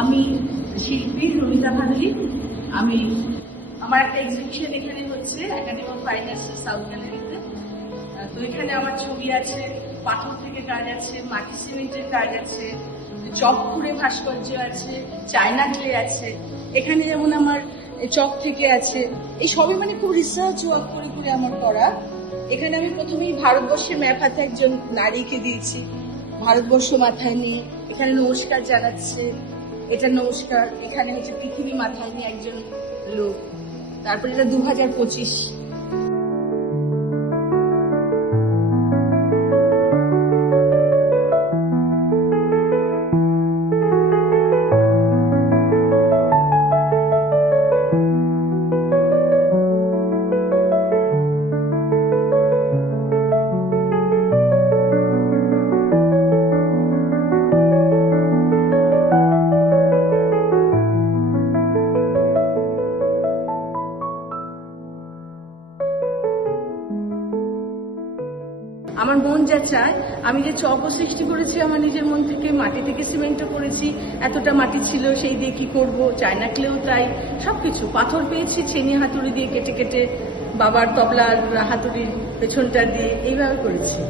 আমি শিল্পী রমিতা ভাদুরী। আমি আমার একটা এক্সিবিশন এখানে হচ্ছে academy of fine arts south গ্যালারিতে। তো এখানে আমার ছবি আছে, পাথর থেকে কাজ আছে, মাটি সিমেন্টের কাজ আছে, চক পুড়ে ভাস্কর্য আছে, চায়না ক্লে আছে। এখানে যেমন আমার চক থেকে আছে, এই সবই মানে খুব রিসার্চ ওয়ার্ক করে করে আমার করা। এখানে আমি প্রথমেই ভারতবর্ষের ম্যাপ হাতে একজন নারীকে দিয়েছি, ভারতবর্ষ মাথায় নিয়ে এখানে নমস্কার জানাচ্ছে, এটা নমস্কার। এখানে হচ্ছে পৃথিবী মাথায় নিয়ে একজন লোক। তারপরে এটা 2025। আমার মন যা চায়, আমি যে চকও সৃষ্টি করেছি আমার নিজের মন থেকে, মাটি থেকে সিমেন্টও করেছি, এতটা মাটি ছিল সেই দিয়ে কি করব, চায়না ক্লেও তাই, সবকিছু। পাথর পেয়েছি ছেনি হাতুড়ি দিয়ে কেটে কেটে, বাবার তবলার হাতুড়ির পেছনটা দিয়ে এইভাবে করেছি।